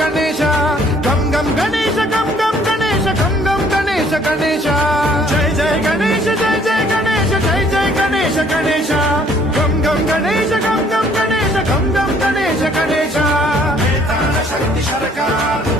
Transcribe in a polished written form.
గణేశ గం గం గణేశ గం గం గణేశ గం గం గణేశ గణేశ జై జై గణేశ జై జై గణేశ జై జై గణేశ గణేశ గం గం గణేశ గం గం గణేశ గం గం గణేశ గణేశ శక్తి సరకారు